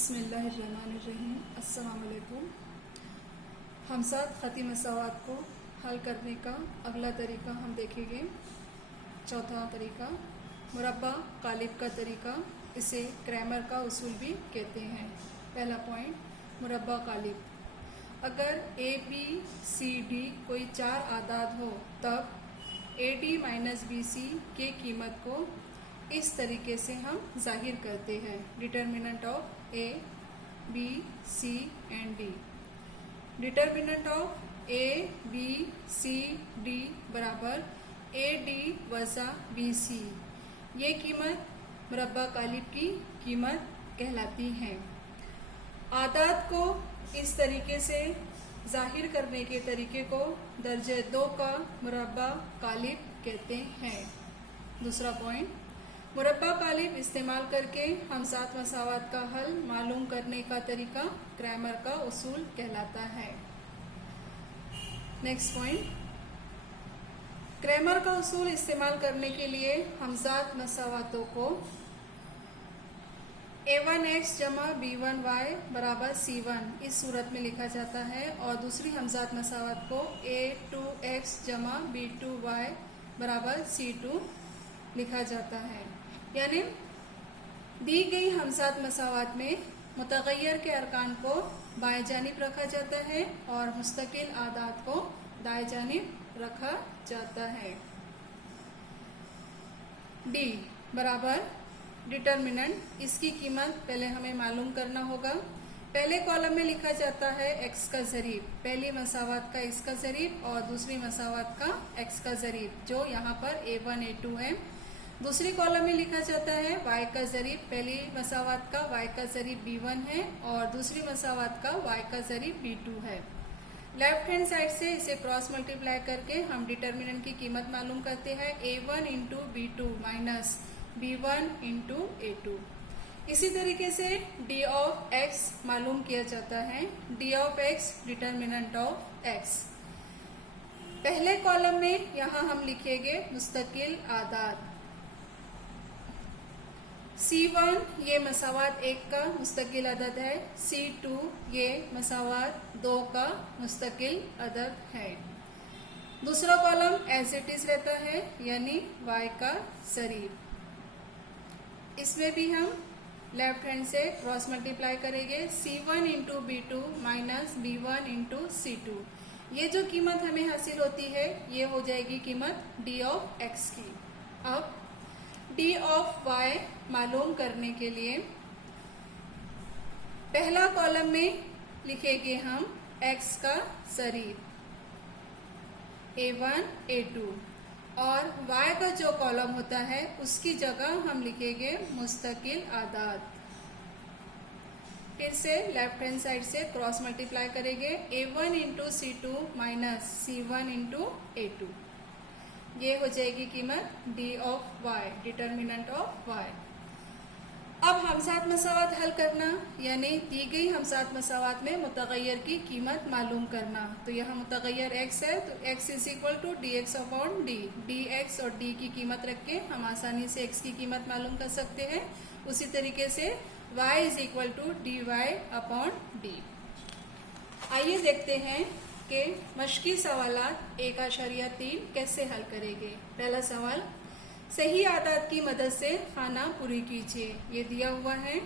बिस्मिल्लाहिर्रहमानिर्रहीम। अस्सलाम वालेकुम। हमसात ख़ती मसावात को हल करने का अगला तरीका हम देखेंगे। चौथा तरीका मुरब्बा कालिब का तरीका, इसे क्रैमर का उसूल भी कहते हैं। पहला पॉइंट, मुरब्बा कालिब। अगर ए बी सी डी कोई चार आदाद हो तब A D minus B C के कीमत को इस तरीके से हम जाहिर करते हैं। Determinant of A B C and D. Determinant of A B C D बराबर ए डी वज़ा बी सी। ये कीमत मुरब्बा कालिब की कीमत कहलाती है। आदाद को इस तरीके से जाहिर करने के तरीके को दर्जे 2 का मुरब्बा कालिब कहते हैं। दूसरा पॉइंट, मुरब्बा कालिब इस्तेमाल करके हम सात मसावात का हल मालूम करने का तरीका क्रैमर का उसूल कहलाता है। नेक्स्ट पॉइंट, क्रैमर का उसूल इस्तेमाल करने के लिए हम सात मसावातों को a1x जमा b1y बराबर c1 इस सूरत में लिखा जाता है और दूसरी हमजात मसावत को a2x जमा b2y बराबर c2 लिखा जाता है। यानी दी गई हमजात मसावत में मुतगय्यर के अरकान को बाएं जानिब रखा जाता है और मुस्तकिल आदाद को दाएं जानिब रखा जाता है। डी बराबर डिटर्मिनेंट, इसकी कीमत पहले हमें मालूम करना होगा। पहले कॉलम में लिखा जाता है x का ज़रीब, पहली मसावत का x का ज़रीब और दूसरी मसावत का x का ज़रीब, जो यहाँ पर a1 a2 है। दूसरी कॉलम में लिखा जाता है y का ज़रीब, पहली मसावत का y का ज़रीब b1 है और दूसरी मसावत का y का ज़रीब b2 है। लेफ्ट हैंड साइड से इसे क्रॉस मल्टीप्लाई करके हम डिटर्मिनेंट की कीमत मालूम करते हैं। a1 into b2 minus b1 into a2। इसी तरीके से d ऑफ x मालूम किया जाता है। d of x determinant of x। पहले कॉलम में यहाँ हम लिखेंगे मुस्तकिल आदाद। c1 ये मसावात 1 का मुस्तकिल अदद है, c2 ये मसावात 2 का मुस्तकिल अदद है। दूसरा कॉलम एज इट इज रहता है, यानी y का ज़रीब। इसमें भी हम लेफ्ट हैंड से क्रॉस मल्टीप्लाई करेंगे। c1 into b2 minus b1 into c2। ये जो कीमत हमें हासिल होती है ये हो जाएगी कीमत d ऑफ x की। अब d ऑफ y मालूम करने के लिए पहला कॉलम में लिखेंगे हम x का ज़रीब a1 a2 और y का जो कॉलम होता है उसकी जगह हम लिखेंगे मुस्तकिल आदाद। फिर से लेफ्ट हैंड साइड से क्रॉस मल्टीप्लाई करेंगे। a1 into c2 minus c1 into a2। ये हो जाएगी कीमत d of y, determinant of y। अब हमसात मसावत हल करना, यानी दी गई हमसात मसावत में मुतगय्यर की कीमत मालूम करना। तो यहाँ मुतगय्यर x है तो x is equal to dx upon d। dx और d की कीमत रख के हम आसानी से x की कीमत मालूम कर सकते हैं। उसी तरीके से y is equal to dy upon d। आइए देखते हैं कि मश्की सवालात 1.3 कैसे हल करेंगे। पहला सवाल, सही आदाद की मदद से खाना पूरी कीजिए। ये दिया हुआ है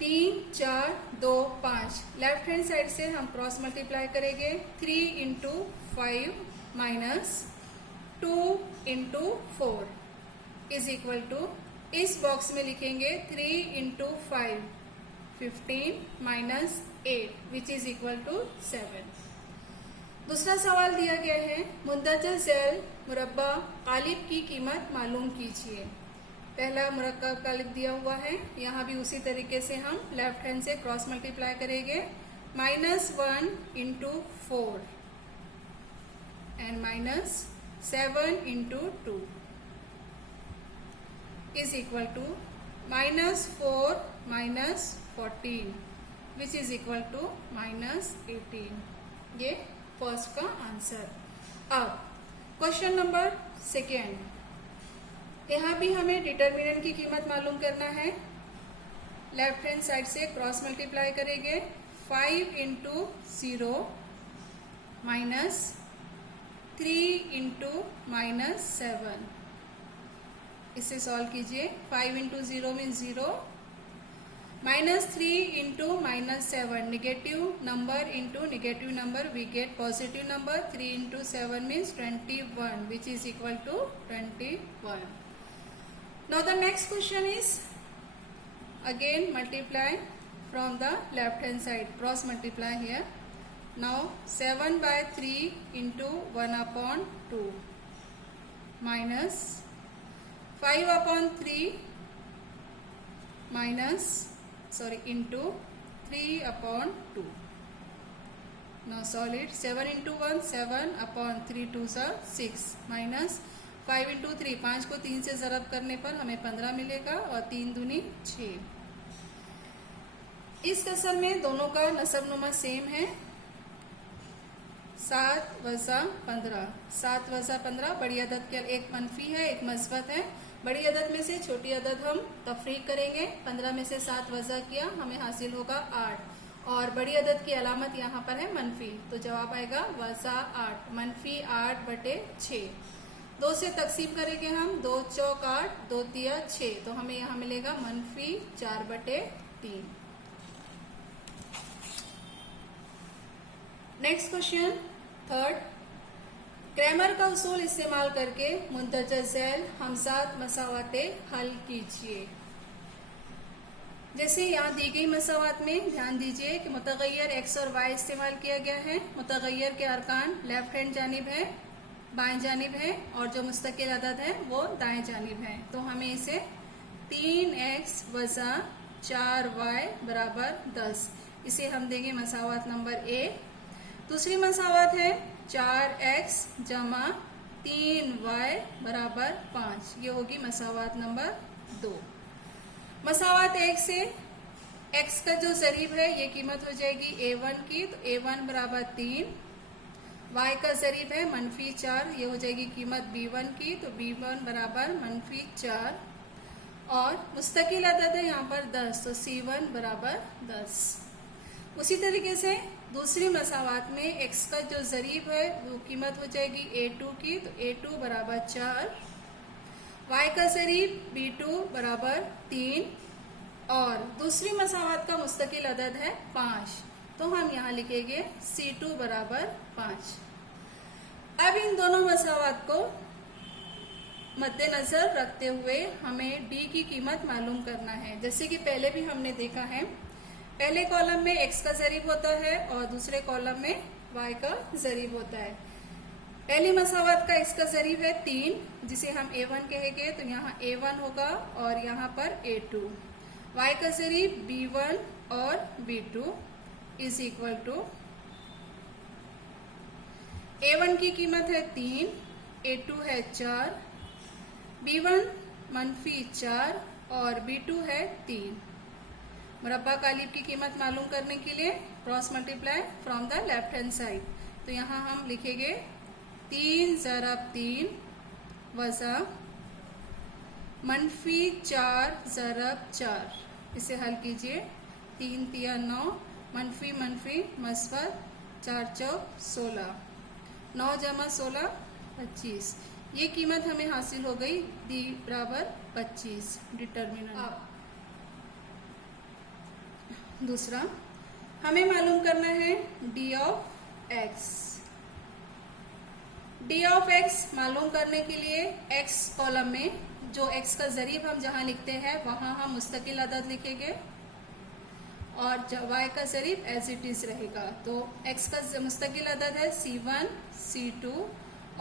3 4 2 5। लेफ्ट हैंड साइड से हम क्रॉस मल्टीप्लाई करेंगे। 3 into 5 minus 2 into 4 is equal to, इस बॉक्स में लिखेंगे 3 into 5 15 minus 8 which is equal to 7। दूसरा सवाल दिया गया है, मुंदरजा झैल मुरब्बा कालिब की कीमत मालूम कीजिए। पहला मुरक्कब कालिब दिया हुआ है, यहाँ भी उसी तरीके से हम लेफ्ट हैंड से क्रॉस मल्टीप्लाई करेंगे। -1 into 4 and minus 7 into 2 is equal to -4 minus 14 which is equal to -18। ये फर्स्ट का आंसर। अब क्वेश्चन नंबर सेकेंड, यहाँ भी हमें डिटर्मिनेंट की कीमत मालूम करना है। लेफ्ट हैंड साइड से क्रॉस मल्टीप्लाई करेंगे 5 इंटू 0 माइनस 3 इंटू माइनस 7, इसे सॉल्व कीजिए। 5 into 0 means 0, minus 3 into minus 7, negative number into negative number we get positive number. 3 into 7 means 21 which is equal to 21। Now the next question is again multiply from the left hand side, cross multiply here. Now 7/3 into 1/2 minus 5/3 minus into 3/2. Now solve it. 7 into 1 7/3 2 6 minus 5 into 3, 5 को 3 से ज़रब करने पर हमें 15 मिलेगा और 3 दूनी 6। इस कसम में दोनों का नसब नुमा सेम है। 7 वज़ा 15, 7 वज़ा 15 बड़ी अदद के एक मनफी है एक मस्बत है। बड़ी अदद में से छोटी अदद हम तफरीक करेंगे। 15 में से 7 वज़ा किया, हमें हासिल होगा 8 और बड़ी अदद की अलामत यहाँ पर है मनफी, तो जवाब आएगा वज़ा 8, मनफी 8/6। 2 से तकसीम करेंगे हम, 2 चौक 8, 2 तिया 6, तो हमें यहाँ मिलेगा मनफी 4/3। नेक्स्ट क्वेश्चन थर्ड, क्रैमर का उसूल इस्तेमाल करके मुंदरजा झैल हमसात मसावातें हल कीजिए। जैसे यहाँ दी गई मसावात में ध्यान दीजिए कि मुतगय्यर एक्स और वाई इस्तेमाल किया गया है। मुतगय्यर के अरकान लेफ्ट हैंड जानिब है, बाएं जानिब है, और जो मुस्तकिल अदद है वो दाएं जानिब है। तो हमें इसे 3x वज़ा 4y बराबर 10, इसे हम देंगे मसावात नंबर ए। दूसरी मसावात है 4x जमा 3y बराबर 5, ये होगी मसावात नंबर 2। मसावात 1 से x का जो ज़रीब है ये कीमत हो जाएगी a1 की, तो a1 बराबर 3। y का ज़रीब है मनफी 4, ये हो जाएगी कीमत b1 की, तो b1 बराबर मनफी 4। और मुस्तकिल अदद है यहाँ पर 10, तो c1 बराबर 10। उसी तरीके से दूसरी मसावात में x का जो ज़रीब है वो कीमत हो जाएगी a2 की, तो a2 बराबर 4। y का ज़रीब b2 बराबर 3 और दूसरी मसावात का मुस्तकिल अदद है 5, तो हम यहाँ लिखेंगे c2 बराबर 5। अब इन दोनों मसावात को मद्देनज़र रखते हुए हमें d की कीमत मालूम करना है। जैसे कि पहले भी हमने देखा है, पहले कॉलम में x का ज़रीब होता है और दूसरे कॉलम में y का ज़रीब होता है। पहली मसावत का x का ज़रीब है 3, जिसे हम a1 कहेंगे, तो यहाँ a1 होगा और यहाँ पर a2। y का ज़रीब b1 और b2 is equal to a1 की कीमत है 3, a2 है 4, b1 मनफी 4 और b2 है 3। मुरब्बा कालिब की कीमत मालूम करने के लिए cross multiply from the left hand side, तो यहाँ हम लिखेंगे 3 ज़रब 3 वज़ा मनफी 4 ज़रब 4, इसे हल कीजिए। 3 तिया 9, मनफी मनफी मस्बत 4 चौक 16, 9 जमा 16 25, ये कीमत हमें हासिल हो गई डी बराबर 25। डिटर्मिनेंट दूसरा हमें मालूम करना है d of x. D of x मालूम करने के लिए एक्स कॉलम में जो एक्स का ज़रीब हम जहाँ लिखते हैं वहाँ हम मुस्तकिल अदद लिखेंगे और वाई का ज़रीब एज इट इज़ रहेगा। तो एक्स का मुस्तकिल अदद है c1 c2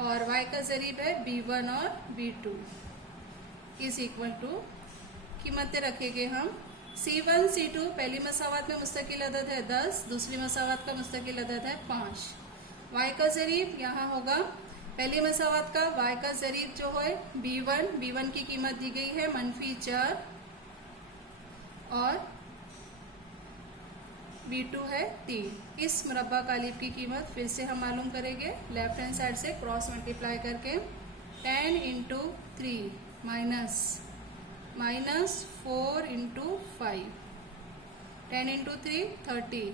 और वाई का ज़रीब है b1 और b2 इज इक्वल टू कीमतें रखेंगे हम c1 c2। पहली मसावत में मुस्तकिल अदद है 10, दूसरी मसावत का मुस्तकिल अदद है 5। y का ज़रीब यहाँ होगा पहली मसावत का y का ज़रीब जो है b1 की कीमत दी गई है मनफी 4 और b2 है 3। इस मुरब्बा कालिब की कीमत फिर से हम मालूम करेंगे लेफ्ट हैंड साइड से क्रॉस मल्टीप्लाई करके। 10 into 3 minus 4 into 5 10 into 3 30,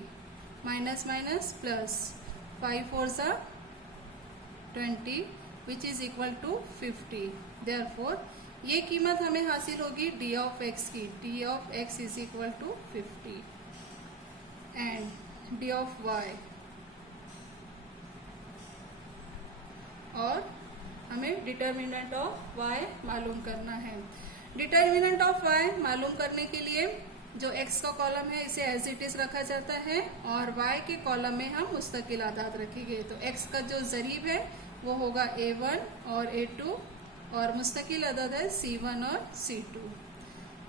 minus minus plus, 5 4 सा 20 which is equal to 50। Therefore ये कीमत हमें हासिल होगी डी ऑफ एक्स की। D of x is equal to 50 and D of Y, और हमें डिटर्मिनेंट ऑफ y मालूम करना है। डिटर्मिनेंट ऑफ y मालूम करने के लिए जो x का कॉलम है इसे एज इट इज रखा जाता है और y के कॉलम में हम मुस्तकिल आदाद रखेंगे। तो x का जो ज़रीब है वो होगा a1 और a2 और मुस्तकिल अदद है c1 और c2।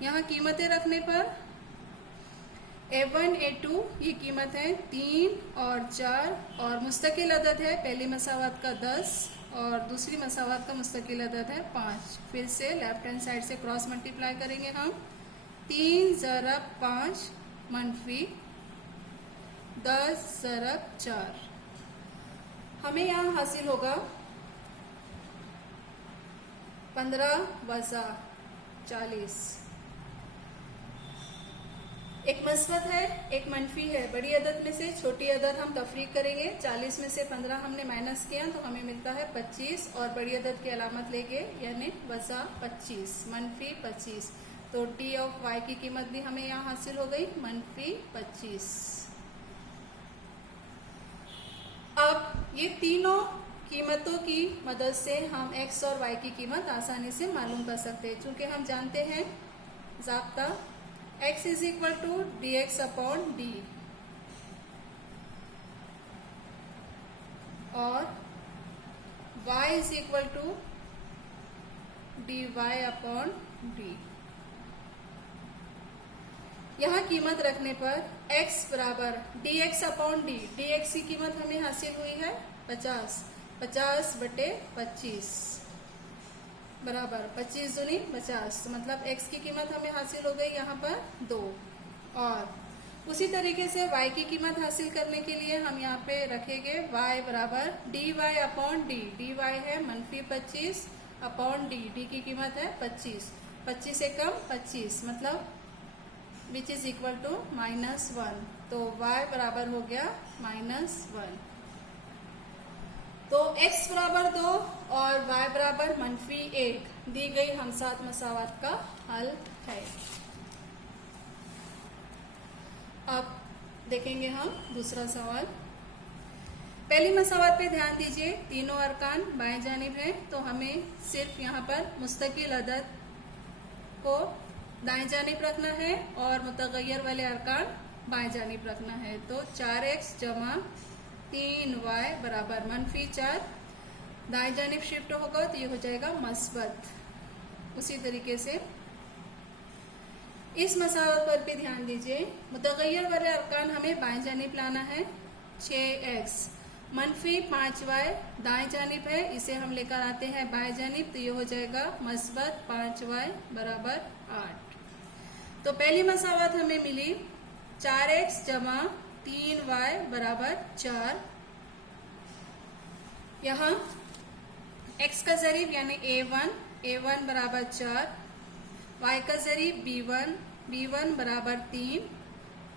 यहाँ कीमतें रखने पर a1 a2 ये कीमत है 3 और 4 और मुस्तकिल अदद है पहली मसावत का 10 और दूसरी मसावत का मुस्तकिल अदद है 5। फिर से लेफ्ट हैंड साइड से क्रॉस मल्टीप्लाई करेंगे हम। 3 ज़रब 5 मनफी 10 ज़रब 4, हमें यहाँ हासिल होगा 15 वज़ा 40। एक मस्बत है एक मनफी है, बड़ी अदद में से छोटी अदद हम तफरीक करेंगे। 40 में से 15 हमने माइनस किया तो हमें मिलता है 25 और बड़ी अदद की अलामत लेंगे यानी वज़ा 25 मनफी 25। तो डी ऑफ वाई की कीमत भी हमें यहाँ हासिल हो गई मनफी 25। अब ये तीनों कीमतों की मदद से हम एक्स और वाई की कीमत आसानी से मालूम कर सकते हैं, चूंकि हम जानते हैं ज़ाब्ता x is equal to D X upon D और y is equal to D Y upon D. यहाँ कीमत रखने पर x बराबर D X upon D, D X की कीमत हमें हासिल हुई है 50, 50 बटे 25 बराबर 25 दूनी 50, तो मतलब x की कीमत हमें हासिल हो गई यहाँ पर 2। और उसी तरीके से y की कीमत हासिल करने के लिए हम यहाँ पे रखेंगे y बराबर D Y upon D, D Y है मनफी 25 अपॉन डी, डी की कीमत है 25, 25 से कम 25 मतलब विच इज इक्वल टू -1, तो y बराबर हो गया -1। तो x बराबर 2 और y बराबर मनफी 1 दी गई हमसात मसावत का हल है। अब देखेंगे हम दूसरा सवाल। पहली मसावत पे ध्यान दीजिए, तीनों अरकान बाएं जानिब हैं तो हमें सिर्फ यहाँ पर मुस्तकिल अदद को दाएं जानिब रखना है और मुतगय्यर वाले अरकान बाएं जानिब रखना है। तो 4x जमा 3y बराबर मनफी 4, दाएं जानिब शिफ्ट होगा तो ये हो जाएगा मस्बत। उसी तरीके से इस मसावत पर भी ध्यान दीजिए, मुतगय्यर वाले अरकान हमें बाएं जानिब लाना है। 6x मनफी 5y दाएं जानिब है, इसे हम लेकर आते हैं बाएं जानिब तो ये हो जाएगा मस्बत 5y बराबर 8। तो पहली मसावत हमें मिली 4x जमा 3y बराबर 4। यहाँ x का ज़रीब यानी a1 बराबर 4, y का ज़रीब b1 बराबर 3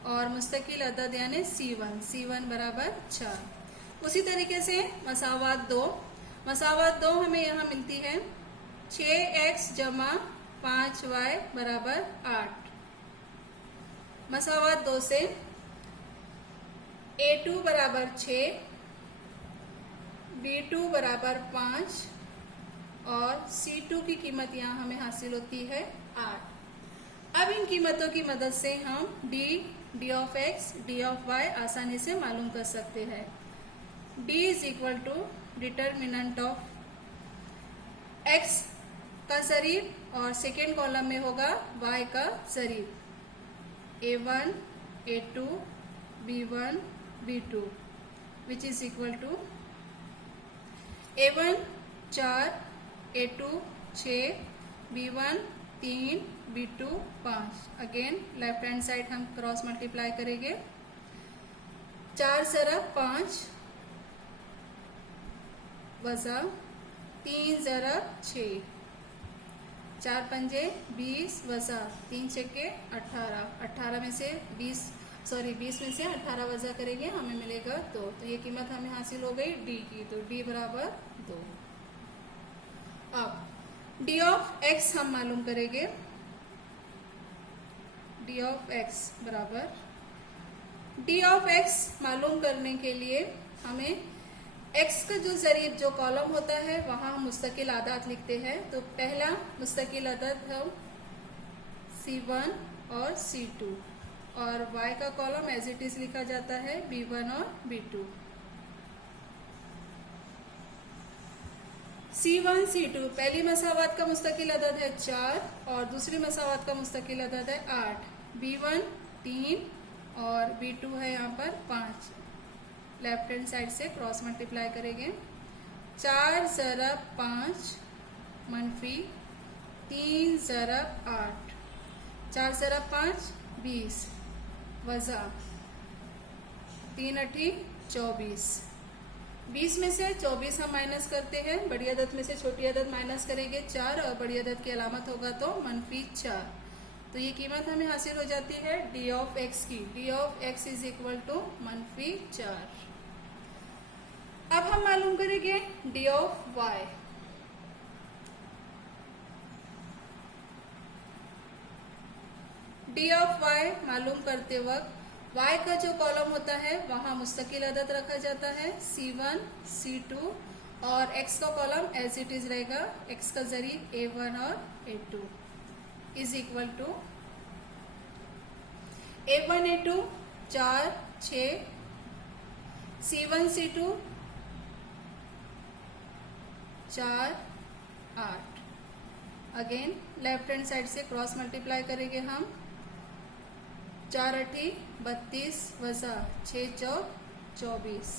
और मुस्तकिल अदद यानी c1 बराबर 4। उसी तरीके से मसावत 2 हमें यहाँ मिलती है 6x जमा 5y बराबर 8। मसावत 2 से a2 बराबर 6, b2 बराबर 5 और c2 की कीमत यहाँ हमें हासिल होती है 8। अब इन कीमतों की मदद से हम D of x D of Y आसानी से मालूम कर सकते हैं। d is equal to determinant of x का ज़रीब और सेकेंड कॉलम में होगा y का ज़रीब a1 a2 b1 b2 which is equal to a1 4 a2 6 b1 3 b2 5। Again left hand side हम क्रॉस मल्टीप्लाई करेंगे। 4 ज़रब 5 वज़ा 3 ज़रब 6, 4 पंजे 20 वज़ा 3 छक्के 18, 18 में से 20 सॉरी 20 में से 18 वजह करेंगे, हमें मिलेगा 2। तो ये कीमत हमें हासिल हो गई डी की, तो डी बराबर 2। अब डी ऑफ एक्स हम मालूम करेंगे। डी ऑफ एक्स बराबर, डी ऑफ एक्स मालूम करने के लिए हमें एक्स का जो जरीब जो कॉलम होता है वहां हम मुस्तकिल आदात लिखते हैं। तो पहला मुस्तकिल आदात है C1 और C2 और y का कॉलम एज इट इज लिखा जाता है B1 और B2। C1 C2 पहली मसावत का मुस्तकिल अदद है 4 और दूसरी मसावत का मुस्तकिल अदद है 8। B1 3 और B2 है यहाँ पर 5। लेफ्ट हैंड साइड से क्रॉस मल्टीप्लाई करेंगे। 4 ज़रब 5 मनफी 3 ज़रब 8, 4 ज़रब 5 20 वज़ा 3 अठी 24। 20 में से 24 हम माइनस करते हैं, बड़ी अदद में से छोटी अदद माइनस करेंगे 4 और बड़ी अदद की अलामत होगा तो मनफी 4। तो ये कीमत हमें हासिल हो जाती है डी ऑफ एक्स की। D of x is equal to मनफी 4। अब हम मालूम करेंगे d of y. D of y मालूम करते वक्त y का जो कॉलम होता है वहां मुस्तकिल अदद रखा जाता है C1 C2 और x का कॉलम एज इट इज रहेगा। x का जरीब A1 और A2 is equal to A1 A2 4 6 C1 C2 4 8। Again left hand side से क्रॉस मल्टीप्लाई करेंगे हम। 4 अठी 32 वज़ा 6 चौक 24।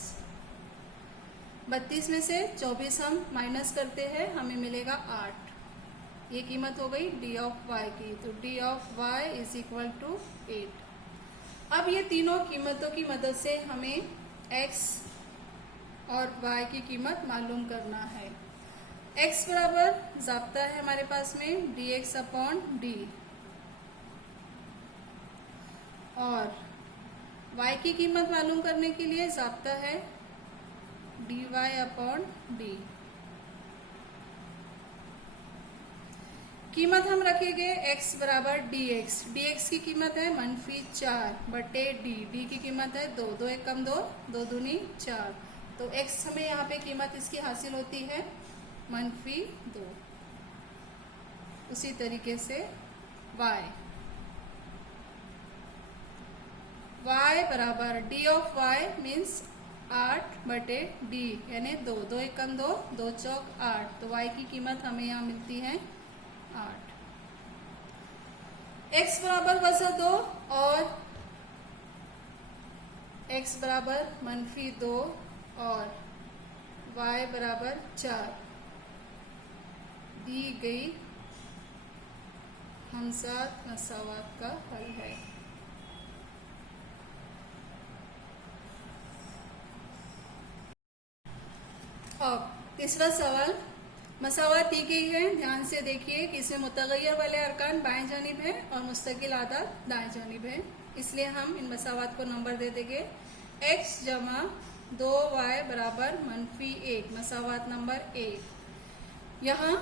32 में से 24 हम माइनस करते हैं, हमें मिलेगा 8। ये कीमत हो गई डी ऑफ वाई की। तो d of y is equal to 8। अब ये तीनों कीमतों की मदद से हमें x और y की कीमत मालूम करना है। x बराबर ज़ाब्ता है हमारे पास में dx अपॉन डी और y की कीमत मालूम करने के लिए ज़ाब्ता है dy अपॉन डी। कीमत हम रखेंगे x बराबर dx। dx की कीमत है मनफी 4 बटे डी। डी की कीमत है 2, 2 एक कम 2, 2 दूनी 4। तो x हमें यहाँ पे कीमत इसकी हासिल होती है मनफी 2। उसी तरीके से y बराबर डी ऑफ y मीन्स 8 बटे डी यानी 2, 2 एक कम 2, 2 चौक 8। तो y की कीमत हमें यहाँ मिलती है 8। x बराबर वज़ा 2 और x बराबर मनफी 2 और y बराबर 4 दी गई हमसात मसावात का हल है। अब तीसरा सवाल, मसावात दी गई है। ध्यान से देखिए कि इसमें मुतगय्यर वाले अरकान बाएं जानिब है और मुस्तकिल आदात दाएं जानिब है, इसलिए हम इन मसावात को नंबर दे देंगे। x जमा 2y बराबर मनफी 1 मसावात नंबर 1। यहाँ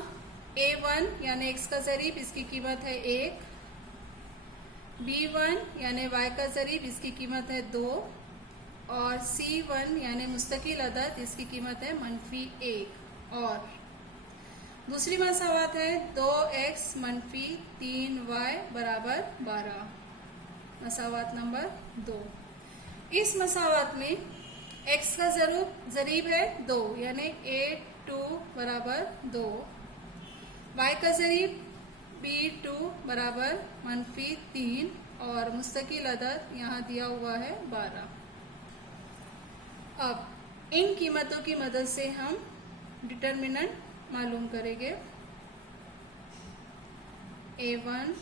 A1 यानी x का जरीब इसकी कीमत है 1, B1 यानी y का जरीब इसकी कीमत है 2 और C1 यानी मुस्तकिल अदद इसकी कीमत है मनफी 1। और दूसरी मसावात है 2x मनफी 3y बराबर 12 मसावात नंबर 2। इस मसावात में x का जरीब है 2 यानी A2 बराबर 2, y का जरीब B2 बराबर मनफी 3 और मुस्तकिल अदद यहाँ दिया हुआ है 12। अब इन कीमतों की मदद से हम डिटर्मिनेंट मालूम करेंगे। A1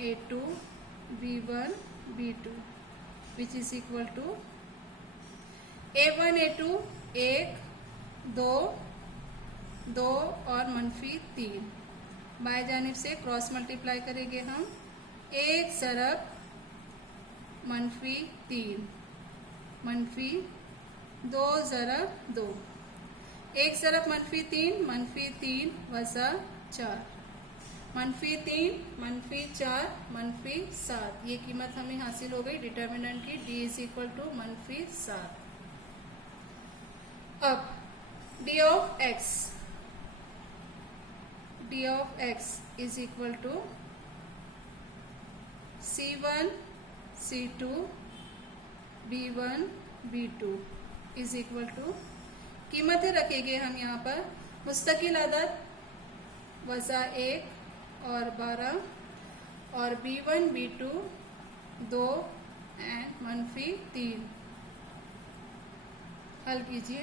A2 B1 B2 which is equal to A1 A2 1 2 2 और मनफी 3। बाएं जानिब से क्रॉस मल्टीप्लाई करेंगे हम। 1 ज़रब मनफी 3, मनफी 2 ज़रब 2, 1 ज़रब मनफी 3 वज़ा 4, मनफी 3 मनफी 4 मनफी 7। ये कीमत हमें हासिल हो गई डिटर्मिनेंट की, d इज इक्वल टू मनफी 7। अब d of x is equal to c1 c2 b1 b2 is equal to, कीमतें रखेंगे हम यहाँ पर मुस्तकिल अदद वज़ा 1 और 12 और b1 b2 2 एंड मनफी 3। हल कीजिए,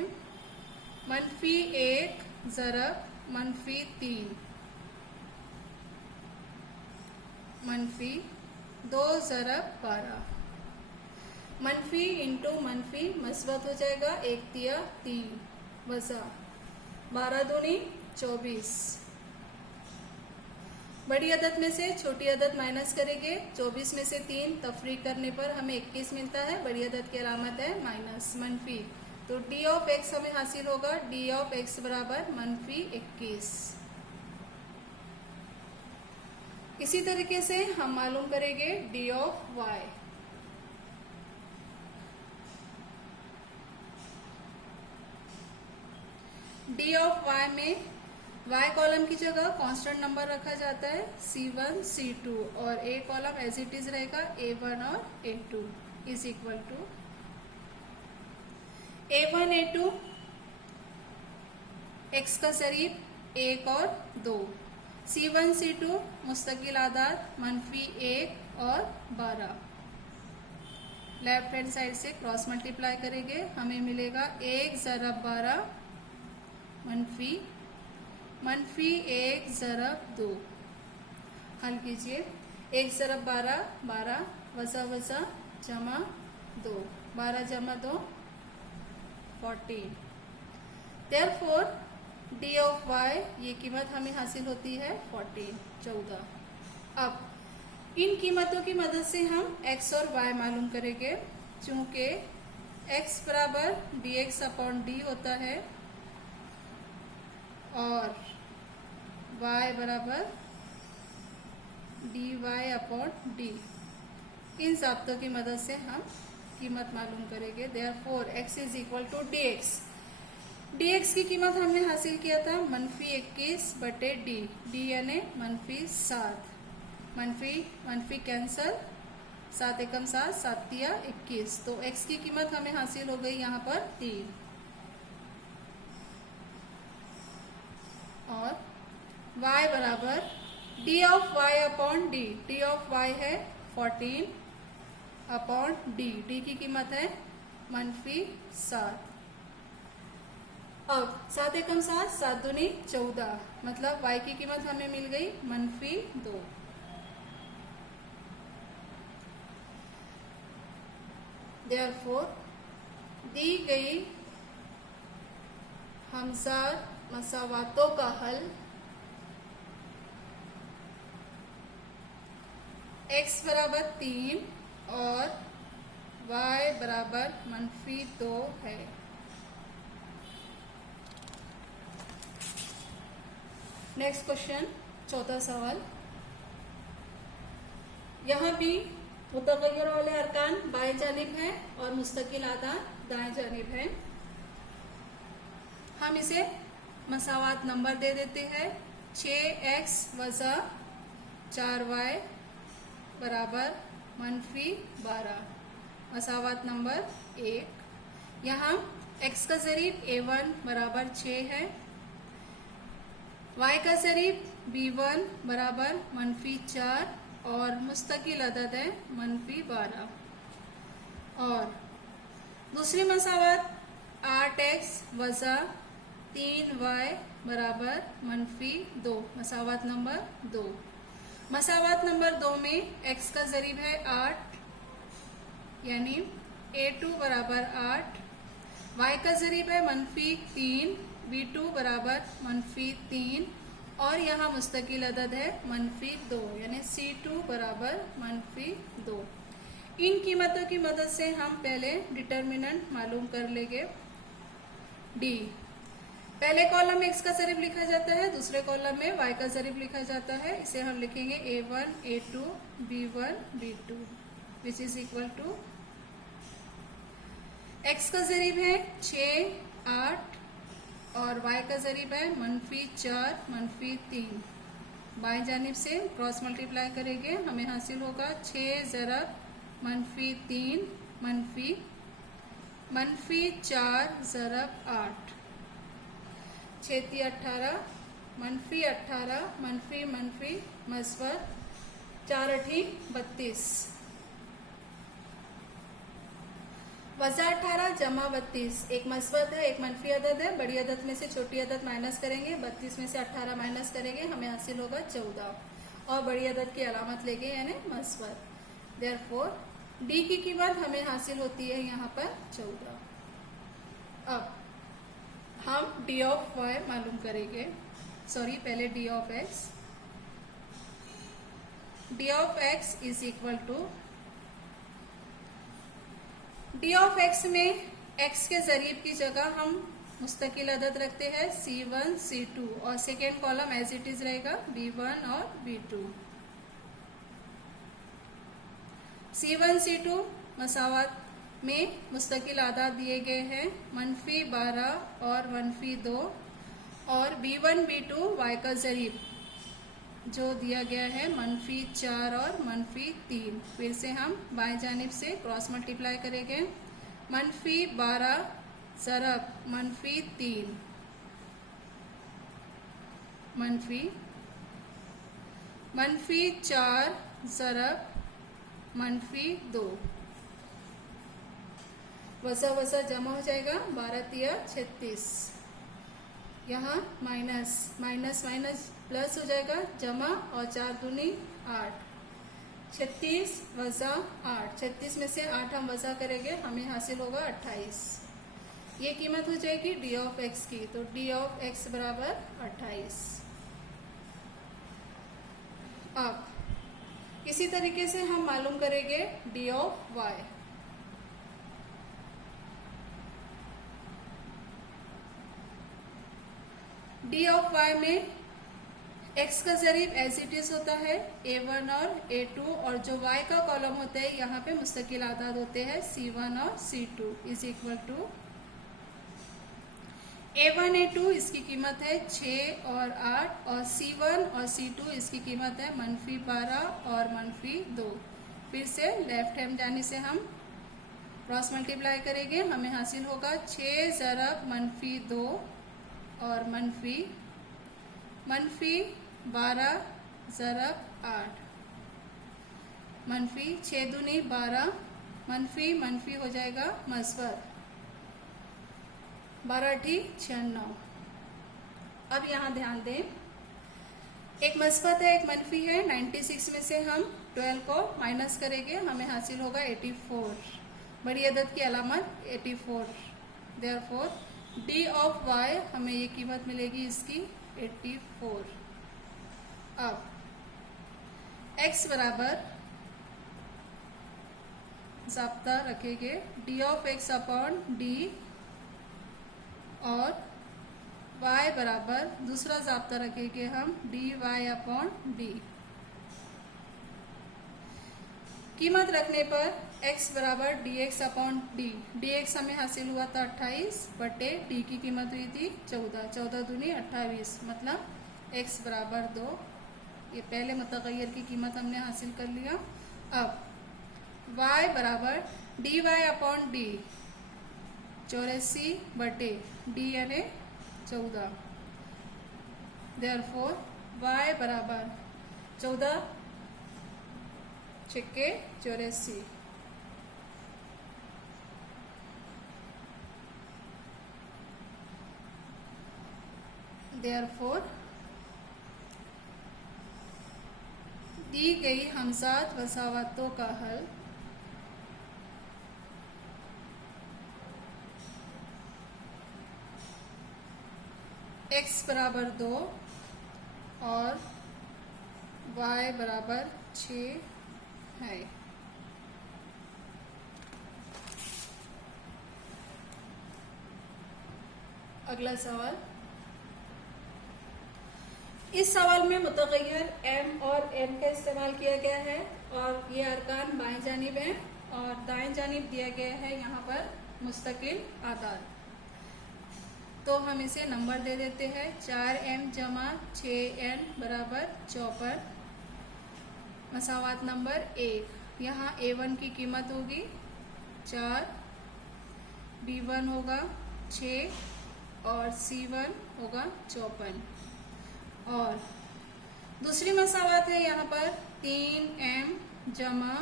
मनफी 1 ज़रब मनफी 3, मनफी 2 ज़रब 12, मनफी इंटू मनफी मस्बत हो जाएगा, 1 तिया 3 वज़ा 12 दूनी 24। बड़ी अदद में से छोटी अदद माइनस करेंगे, 24 में से 3 तफरीक करने पर हमें 21 मिलता है। बड़ी अदद की अलामत है माइनस, मनफी। तो d ऑफ x हमें हासिल होगा, d ऑफ x बराबर मनफी 21। इसी तरीके से हम मालूम करेंगे d of y। d of y में y कॉलम की जगह कांस्टेंट नंबर रखा जाता है c1 c2 और a column as it is रहेगा a1 और a2 is equal to a1 a2 x का ज़रीब 1 और 2, c1 c2 मुस्तकिल आदाद मनफी 1 और 12। लेफ्ट हैंड साइड से क्रॉस मल्टीप्लाई करेंगे, हमें मिलेगा 1 ज़रब 12 मनफी 1 ज़रब 2। हल कीजिए, 1 ज़रब 12 12 वज़ा वज़ा जमा 2, 12 जमा 2 14। Therefore d ऑफ y ये कीमत हमें हासिल होती है 14। अब इन कीमतों की मदद से हम x और y मालूम करेंगे। चूंकि x बराबर dx अपॉन d होता है और y बराबर dy अपॉन d, इन ज़ाब्तों की मदद से हम कीमत मालूम करेंगे। Therefore x is equal to dx की कीमत हमने हासिल किया था मनफी 21 बटे d यानी मनफी 7, मनफी कैंसल, 7 एकम 7 7 तिया 21। तो x की कीमत हमें हासिल हो गई यहाँ पर 3 और y बराबर d of y upon d of y है 14 अपॉन d की कीमत है मनफी 7। अब 7 एकम 7 7 दूनी 14, मतलब y की कीमत हमें मिल गई मनफी 2। देयरफॉर दी गई हमसार मसावातों का हल x बराबर 3 और y बराबर मनफी 2 है। नेक्स्ट क्वेश्चन, चौथा सवाल। यहाँ भी मुतगय्यर वाले अरकान बाएं जानिब हैं और मुस्तकिल आदाद दाएं जानिब हैं। हम इसे मसावात नंबर दे देते हैं 6x वज़ा 4y बराबर मनफी 12, मसावात नंबर 1। यहाँ x का ज़रीब a1 बराबर 6 है, y का ज़रीब b1 बराबर मनफी 4 और मुस्तकिल अदद है मनफी 12। और दूसरी मसावत 8x वज़ा 3y बराबर मनफी 2, मसावत नंबर 2। मसावत नंबर 2 में x का ज़रीब है 8 यानी a2 बराबर 8, y का ज़रीब है मनफी 3, b2 बराबर मनफी 3 और यहाँ मुस्तकिल अदद है मनफी 2 यानी c2 बराबर मनफी 2। इन कीमतों की मदद से हम पहले डिटर्मिनेंट मालूम कर लेंगे। डी, पहले कॉलम में x का ज़रिब लिखा जाता है, दूसरे कॉलम में y का ज़रिब लिखा जाता है। इसे हम लिखेंगे a1 a2 b1 b2 which is equal to x का ज़रिब है 6 8 और y का ज़रिब है -4 -3। बाएं जानिब से क्रॉस मल्टीप्लाई करेंगे, हमें हासिल होगा 6 ज़रब -3 -4 ज़रब 8, 6 × 18 -18 मस्बत 4 × 32 वज़ा 18 जमा 32। एक मस्बत है एक मनफी अदद है, बड़ी अदद में से छोटी अदद माइनस करेंगे, 32 में से 18 माइनस करेंगे, हमें हासिल होगा 14 और बड़ी अदद की अलामत लेंगे यानी मस्बत। देयरफॉर डी की कीमत हमें हासिल होती है यहाँ पर 14। अब हम डी ऑफ वाई मालूम करेंगे, सॉरी पहले d of x. D of x is equal to, d of x में एक्स के ज़रिब की जगह हम मुस्तकिल अदद रखते हैं C1 C2 और second column as it is रहेगा B1 और B2। C1 C2 मसावत में मुस्तकिल आदाद दिए गए हैं -12 और -2 और B1 B2 y का ज़रिब जो दिया गया है -4 और -3। फिर से हम बाएं जानिब से क्रॉस मल्टीप्लाई करेंगे, -12 ज़रब -3 -4 ज़रब -2। वसा वसा जमा हो जाएगा, 12 तिया 36। यहाँ माइनस माइनस माइनस प्लस हो जाएगा, जमा और 4 दूनी 8, 36 वज़ा 8। 36 में से 8 हम वज़ा करेंगे, हमें हासिल होगा 28। ये कीमत हो जाएगी डी ऑफ एक्स की। तो डी ऑफ एक्स बराबर 28। अब इसी तरीके से हम मालूम करेंगे d of y. D of y में x का ज़रिब एज इट इज होता है a1 और a2 और जो y का कॉलम होता है यहाँ पे मुस्तकिल आदाद होते हैं C1 और C2 is equal to a1 a2 इसकी कीमत है 6 और 8 और C1 और C2 इसकी कीमत है -12 और -2। फिर से लेफ्ट हैंड जाने से हम क्रॉस मल्टीप्लाई करेंगे, हमें हासिल होगा 6 ज़रब -2 और -12 ज़रब 8 -6 दूनी 12 मनफी हो जाएगा मस्बत 12 × 96। अब यहाँ ध्यान दें, एक मस्बत है एक मनफी है, 96 में से हम 12 को माइनस करेंगे, हमें हासिल होगा 84। बड़ी अदद की अलामत 84। देयरफॉर डी ऑफ वाई हमें ये कीमत मिलेगी इसकी 84। अब x बराबर ज़ाब्ता रखेंगे D of x upon D और y बराबर दूसरा ज़ाब्ता रखेंगे हम डी वाई अपॉन डी। कीमत रखने पर x बराबर D X upon D. D x हमें हासिल हुआ था 28 बटे डी की कीमत हुई थी 14। 14 दूनी 28 मतलब x बराबर 2। ये पहले मुतग़य्यर की कीमत हमने हासिल कर लिया। अब y बराबर डी वाई अपॉन डी 84 बटे डी यानी 14। देयरफॉर y बराबर 14 छक्के 84। देयरफॉर दी गई हमज़ात वसावतों का हल x बराबर 2 और y बराबर 6 है। अगला सवाल। इस सवाल में मुतगय्यर m और n का इस्तेमाल किया गया है और ये अरकान बाएं जानिब हैं और दाएं जानिब दिया गया है यहाँ पर मुस्तकिल आदाद। तो हम इसे नंबर दे देते हैं 4m जमा 6n बराबर 54। मसावात नंबर 1, यहाँ a1 की कीमत होगी 4, b1 होगा 6 और c1 होगा 54। और दूसरी मसावात है यहाँ पर 3m जमा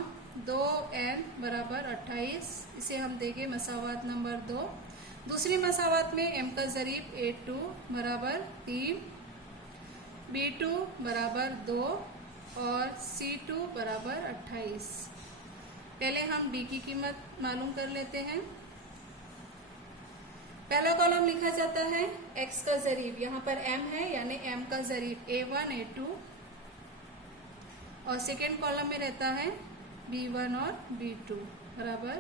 2n बराबर 28। इसे हम देंगे मसावात नंबर 2। दूसरी मसावात में m का ज़रीब a2 बराबर 3, b2 बराबर 2 और c2 बराबर 28। पहले हम d की कीमत मालूम कर लेते हैं। पहला कॉलम लिखा जाता है x का ज़रीब, यहाँ पर m है यानी m का ज़रीब a1 a2 और सेकेंड कॉलम में रहता है b1 और b2 बराबर।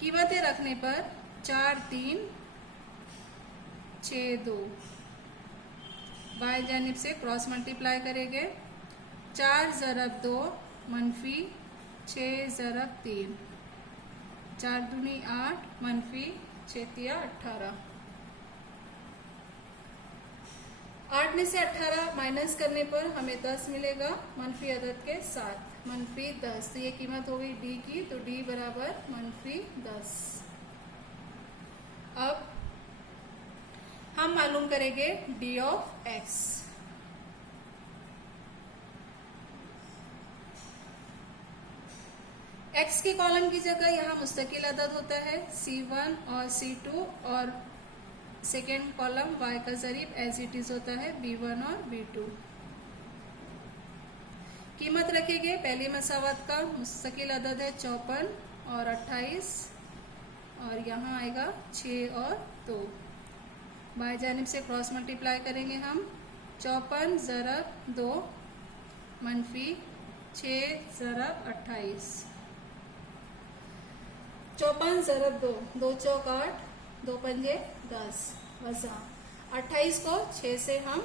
कीमतें रखने पर 4 3 6 2, बाएं जानिब से क्रॉस मल्टीप्लाई करेंगे। 4 ज़रब 2 मनफी 6 ज़रब 3, 4 दूनी 8 मनफी 6 तिया 18। 8 में से 18 माइनस करने पर हमें 10 मिलेगा मनफी अदद के साथ, मनफी 10। तो ये कीमत हो गई डी की, तो डी बराबर मनफी 10। अब हम मालूम करेंगे डी ऑफ एक्स। एक्स के कॉलम की जगह यहाँ मुस्तकिल अदद होता है C1 और C2 और सेकेंड कॉलम y का ज़रीब एज इट इज होता है B1 और B2। कीमत रखेंगे पहली मसावत का, मुस्तकिल अदद है 54 और 28 और यहाँ आएगा 6 और 2। बाएं जानिब से क्रॉस मल्टीप्लाई करेंगे हम। 54 ज़रब 2 मनफी 6 ज़रब 28। 54 ज़रब 2, 2 चौक 8, 2 पंजे 10 वज़ा। 28 को 6 से हम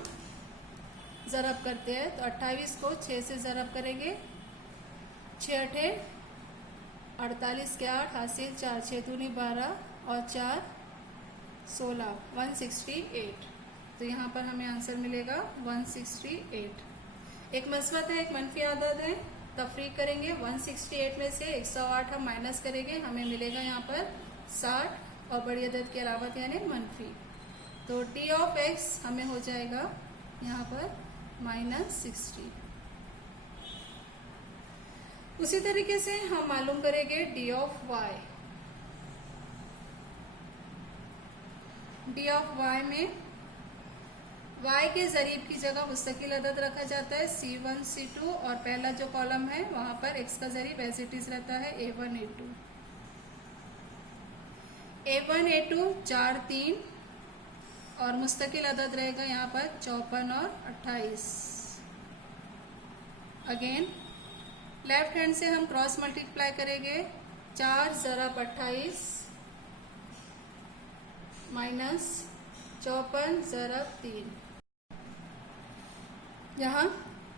ज़रब करते हैं, तो 28 को 6 से ज़रब करेंगे। 6 अठे 48 के 8 हासिल 4, 6 दूनी 12 और 4 16, 168। तो यहाँ पर हमें आंसर मिलेगा 168। एक मस्बत है एक मनफी आदद है, तफरीक करेंगे। 168 में से 108 हम माइनस करेंगे, हमें मिलेगा यहाँ पर 60 और बड़ी अदद की अलामत यानी मनफी। तो डी ऑफ एक्स हमें हो जाएगा यहाँ पर -60। उसी तरीके से हम मालूम करेंगे d of y. D of y में y के ज़रीब की जगह मुस्तकिल अदद रखा जाता है C1 C2 और पहला जो कॉलम है वहां पर x का ज़रीब एज इट इज रहता है A1 A2। A1 A2 4 3 और मुस्तकिल अदद रहेगा यहाँ पर 54 और 28। अगेन लेफ्ट हैंड से हम क्रॉस मल्टीप्लाई करेंगे। 4 ज़रब 28 माइनस 54 ज़रब 3। यहाँ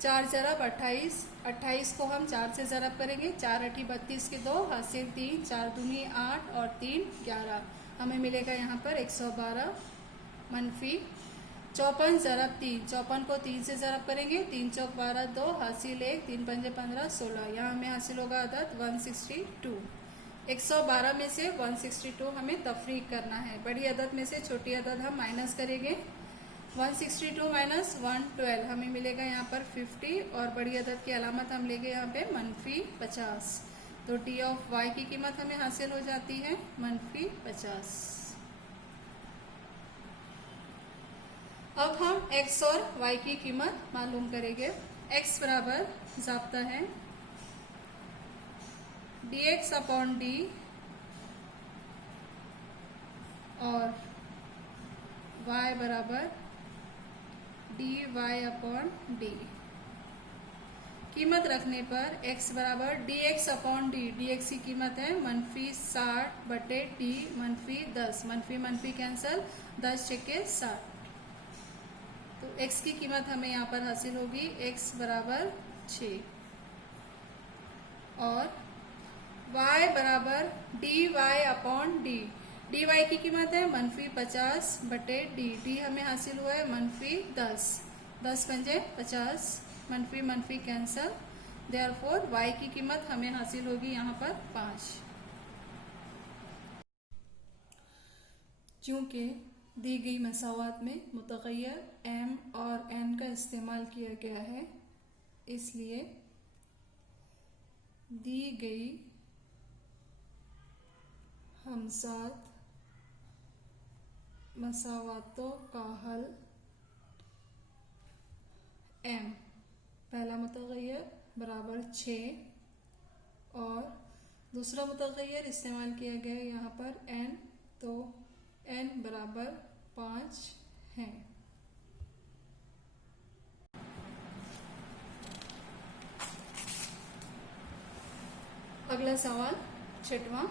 4 ज़रब 28, 28 को हम 4 से ज़रब करेंगे। 4 अठी 32 के 2 हासिल 3, 4 दूनी 8 और 3 11। हमें मिलेगा यहाँ पर 112 मनफी 54 ज़रब 3। 54 को 3 से ज़रब करेंगे। 3 चौक 12 2 हासिल 1, 3 पंजे 15 16। यहाँ हमें हासिल होगा अदद 162। 112 में से 162 हमें तफरीक करना है। बड़ी अदद में से छोटी अदद हम माइनस करेंगे। 162 माइनस 112 हमें मिलेगा यहाँ पर 50 और बड़ी अदद की अलामत हम लेंगे यहाँ पे मनफी 50। तो डी ऑफ वाई की कीमत हमें हासिल हो जाती है मनफी 50। अब हम x और y की कीमत मालूम करेंगे। x बराबर ज़ाब्ता है dx अपॉन डी और y बराबर dy अपॉन डी। कीमत रखने पर x बराबर dx अपॉन डी, dx की कीमत है -60 बटे डी -10, मनफी कैंसल, 10 छक्के 60। तो x की कीमत हमें यहाँ पर हासिल होगी x बराबर 6 और y बराबर dy अपॉन डी, dy की कीमत है -50 बटे डी हमें हासिल हुआ है -10, 10 पंजे 50, मनफी कैंसल, देयरफॉर y की कीमत हमें हासिल होगी यहाँ पर 5। चूंकि दी गई मसावात में मुतग़य्यर m और n का इस्तेमाल किया गया है, इसलिए दी गई हमसात मसावातों का हल m, पहला मुतग़य्यर बराबर 6 और दूसरा मुतग़य्यर इस्तेमाल किया गया है यहाँ पर n, तो n बराबर 5 है। अगला सवाल 6वां,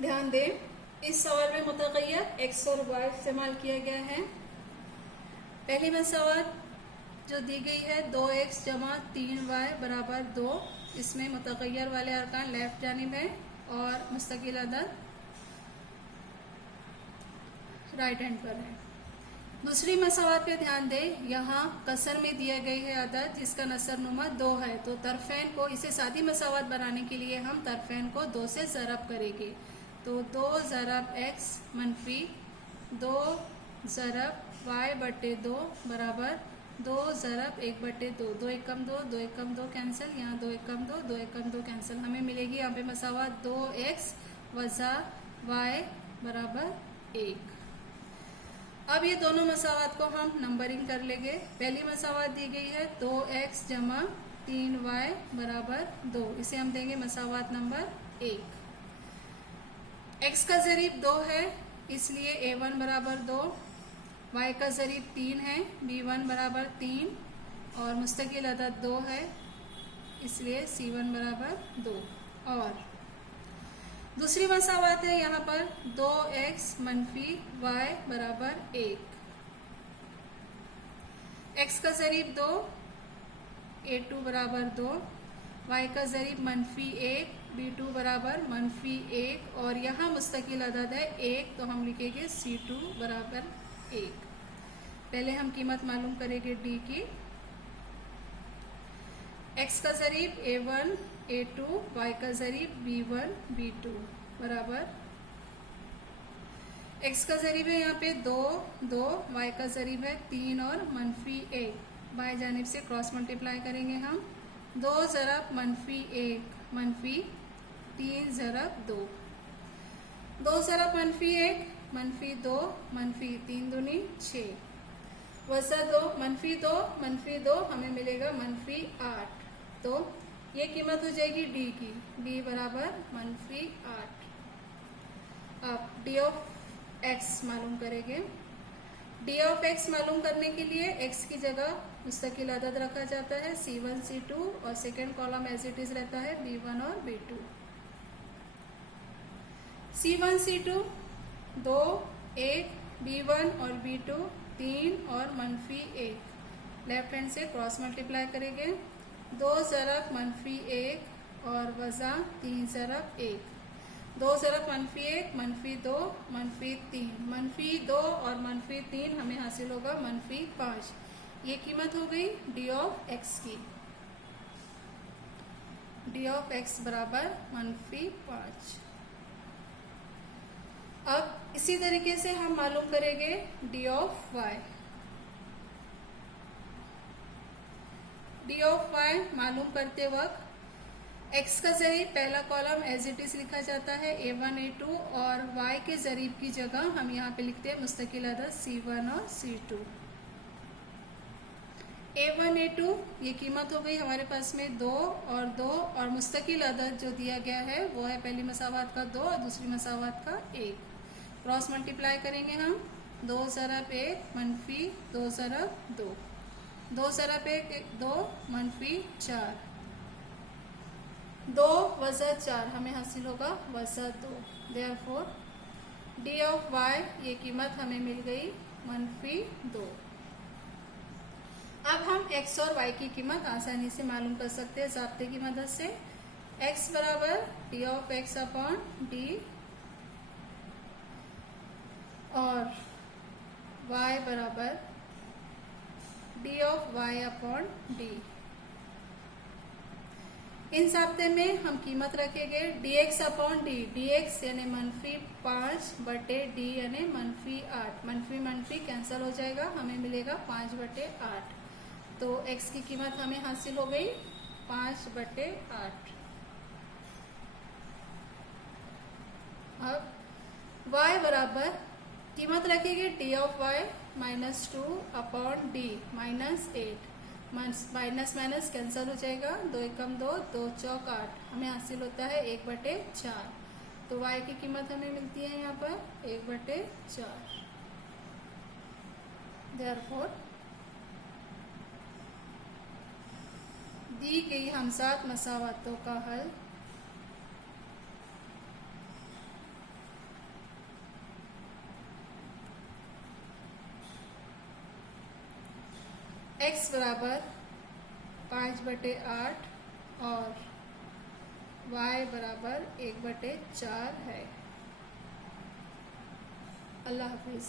ध्यान दें, इस सवाल में मुतग़य्यर x और y इस्तेमाल किया गया है। पहली मसावत जो दी गई है 2x जमा 3y बराबर 2, इसमें मुतग़य्यर वाले अरकान लेफ्ट जानिब है और मुस्तकिल अदद राइट हैंड पर है। दूसरी मसावत पे ध्यान दें, यहाँ कसर में दिया गई है अदद जिसका नसर नुमा 2 है, तो तरफेन को, इसे सादी मसावत बनाने के लिए हम तरफेन को 2 से ज़रब करेंगे। तो 2 ज़रब x मनफी 2 ज़रब y बटे 2 बराबर 2 ज़रब 1 बटे 2, 2 एकम 2, 2 एकम 2 कैंसिल, यहाँ 2 एकम 2, 2 एकम 2 कैंसिल, हमें मिलेगी यहाँ पे मसावत 2x वज़ा y बराबर 1। अब ये दोनों मसावत को हम नंबरिंग कर लेंगे। पहली मसावत दी गई है 2x जमा 3y बराबर 2, इसे हम देंगे मसावत नंबर 1। x का ज़रीब 2 है, इसलिए a1 बराबर 2, y का ज़रीब 3 है, b1 बराबर 3 और मुस्तकिल अदद 2 है, इसलिए c1 बराबर 2। और दूसरी मसावत है यहाँ पर 2x मनफी y बराबर 1, x का ज़रीब 2, a2 बराबर 2, y का ज़रीब मनफी 1, b2 बराबर मनफी 1 और यहाँ मुस्तकिल अदद है 1, तो हम लिखेंगे c2 बराबर 1। पहले हम कीमत मालूम करेंगे d की। x का ज़रीब a1 a2, y का ज़रीब b1 b2 बराबर, x का ज़रीब है यहाँ पे 2 2, y का ज़रीब है 3 और मनफी 1, बाएं जानिब से क्रॉस मल्टीप्लाई करेंगे हम, 2 ज़रब मनफी 1 मनफी 3 ज़रब 2, 2 ज़रब मनफी 1 मनफी 2 मनफी 3 दूनी 6 वज़ा 2 मनफी 2 हमें मिलेगा मनफी 8, तो ये कीमत हो जाएगी d की, d बराबर मनफी 8। अब d ऑफ x मालूम करेंगे। d ऑफ x मालूम करने के लिए x की जगह मुस्तकिल अदद रखा जाता है c1 c2 और second column as it is रहता है b1 और b2। c1 c2 2 1, b1 और b2 3 और मनफी 1, लेफ्ट हैंड से क्रॉस मल्टीप्लाई करेंगे, 2 ज़रब मनफी 1 और वज़ा 3 ज़रब 1, 2 ज़रब मनफी 1 मनफी 2 मनफी 3, मनफी 2 और मनफी 3 हमें हासिल होगा मनफी 5। ये कीमत हो गई d ऑफ x की, d ऑफ x बराबर मनफी 5। अब इसी तरीके से हम मालूम करेंगे d of y। d of y मालूम करते वक्त x का ज़रीब पहला कॉलम एज इट इज लिखा जाता है a1 a2 और y के ज़रीब की जगह हम यहाँ पे लिखते हैं मुस्तकिल अदद c1 और c2। a1 a2 ये कीमत हो गई हमारे पास में 2 और मुस्तकिल अदद जो दिया गया है वो है पहली मसावत का 2 और दूसरी मसावत का 1। क्रॉस मल्टीप्लाई करेंगे हम, 2 ज़रब 1 मनफी 2 ज़रब 2, दो सरफ एक, दो मनफी 4, 2 वज़ा 4 हमें हासिल होगा वज़ा 2। देयरफॉर डी ऑफ वाई ये कीमत हमें मिल गई -2। अब हम x और y की कीमत आसानी से मालूम कर सकते हैं ज़ाब्ते की मदद से। x बराबर D of x upon D और y बराबर D of y upon D. इन ज़ाब्ते में हम कीमत रखेंगे dx अपॉन डी, dx यानी -5 बटे डी यानी -8। मनफी मनफी कैंसिल हो जाएगा, हमें मिलेगा 5 बटे 8। तो x की कीमत हमें हासिल हो गई 5 बटे 8। अब y बराबर कीमत रखेंगे D of y -2 upon D -8। Minus minus cancel हो जाएगा, 2 एकम 2, 2 चौक 8, हमें हासिल होता है 1 बटे 4। तो y की कीमत हमें मिलती है यहाँ पर 1 बटे 4। देयरफॉर दी गई हमसात मसावतों का हल x बराबर 5 बटे 8 और y बराबर 1 बटे 4 है। अल्लाह हाफिज़।